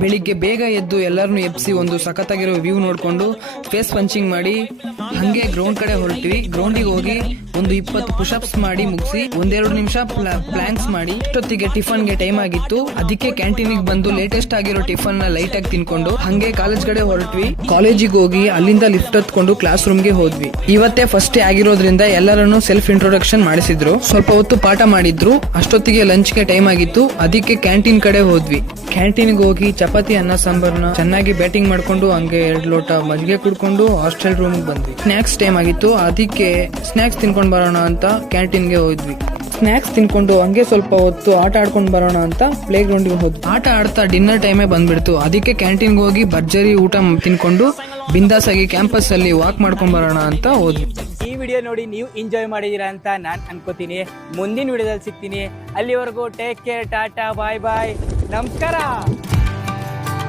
ಬೆಳಿಗ್ಗೆ ಬೇಗ ಎದ್ದು ಎಲ್ಲರನ್ನು ಎಬ್ಸಿ ಒಂದು ಸಖತ್ತಾಗಿರೋ ವ್ಯೂ ನೋಡ್ಕೊಂಡು ಫೇಸ್ ಪಂಚಿಂಗ್ ಮಾಡಿ ಹಂಗೆ ಗ್ರೌಂಡ್ ಕಡೆ ಹೊರಟಿವಿ. ಗ್ರೌಂಡಿಗೆ ಹೋಗಿ ಒಂದು 20 ಪುಷಪ್ಸ್ ಮಾಡಿ ಮುಗಿಸಿ 1-2 ನಿಮಿಷ ಪ್ಲಾಂಕ್ಸ್ ಮಾಡಿ ಇಷ್ಟೊತ್ತಿಗೆ ಟಿಫನ್ಗೆ ಟೈಮ್ ಆಗಿತ್ತು. ಅದಕ್ಕೆ ಕ್ಯಾಂಟೀನಿಗೆ ಬಂದು ಲೇಟೆಸ್ಟ್ ಆಗಿರೋ ಟಿಫನ್ ನ ಲೈಟ್ ಆಗಿ ತಿನ್ಕೊಂಡು ಹಂಗೆ ಕಾಲೇಜ್ ಕಡೆ ಹೊರಟ್ವಿ. ಕಾಲೇಜಿಗೆ ಹೋಗಿ ಅಲ್ಲಿಂದ ಲಿಫ್ಟ್ ಹತ್ಕೊಂಡು ಕ್ಲಾಸ್ ರೂಮ್ಗೆ ಹೋದ್ವಿ. ಇವತ್ತೇ ಫಸ್ಟ್ ಡೇ ಆಗಿರೋದ್ರಿಂದ ಎಲ್ಲರನ್ನು ಸೆಲ್ಫ್ ಇಂಟ್ರೊಡಕ್ಷನ್ ಮಾಡಿಸಿದ್ರು. ಸ್ವಲ್ಪ ಹೊತ್ತು ಪಾಠ ಮಾಡಿದ್ರು. ಅಷ್ಟೊತ್ತಿಗೆ ಲಂಚ್ಗೆ ಟೈಮ್ ಆಗಿತ್ತು. ಅದಕ್ಕೆ ಕ್ಯಾಂಟೀನ್ ಕಡೆ ಹೋದ್ವಿ. ಕ್ಯಾಂಟೀನ್ಗೆ ಹೋಗಿ ಚಪಾತಿ ಅನ್ನ ಸಾಂಬಾರ್ನ ಚೆನ್ನಾಗಿ ಬ್ಯಾಟಿಂಗ್ ಮಾಡ್ಕೊಂಡು ಹಂಗೆ 2 ಲೋಟ ಮಜ್ಜಿಗೆ ಕುಡ್ಕೊಂಡು ಹಾಸ್ಟೆಲ್ ರೂಮ್ ಬಂದ್ವಿ. ಸ್ನಾಕ್ಸ್ ಟೈಮ್ ಆಗಿತ್ತು. ಅದಕ್ಕೆ ಸ್ನಾಕ್ಸ್ ತಿನ್ಕೊಂಡ್ ಬರೋಣ ಅಂತ ಕ್ಯಾಂಟೀನ್ಗೆ ಹೋದ್ವಿ. ಸ್ನಾಕ್ಸ್ ತಿನ್ಕೊಂಡು ಹಂಗೆ ಸ್ವಲ್ಪ ಹೊತ್ತು ಆಟ ಆಡ್ಕೊಂಡು ಬರೋಣ ಅಂತ ಪ್ಲೇ ಗ್ರೌಂಡ್ಗೆ ಹೋದ್ವಿ. ಆಟ ಆಡ್ತಾ ಡಿನ್ನರ್ ಟೈಮೇ ಬಂದ್ಬಿಡ್ತು. ಅದಕ್ಕೆ ಕ್ಯಾಂಟೀನ್ಗೆ ಹೋಗಿ ಭರ್ಜರಿ ಊಟ ತಿನ್ಕೊಂಡು ಬಿಂದಾಸ್ ಆಗಿ ಕ್ಯಾಂಪಸ್ ಅಲ್ಲಿ ವಾಕ್ ಮಾಡ್ಕೊಂಡ್ ಬರೋಣ ಅಂತ ಹೋದ್ವಿ. ಈ ವಿಡಿಯೋ ನೋಡಿ ನೀವು ಎಂಜಾಯ್ ಮಾಡಿದೀರಾ ಅಂತ ನಾನು ಅನ್ಕೋತೀನಿ. ಮುಂದಿನ ವಿಡಿಯೋದಲ್ಲಿ ಸಿಗ್ತೀನಿ. ಅಲ್ಲಿವರೆಗೂ ಟೇಕ್ ಕೇರ್, ಟಾಟಾ, ಬಾಯ್ ಬಾಯ್, ನಮಸ್ಕಾರ.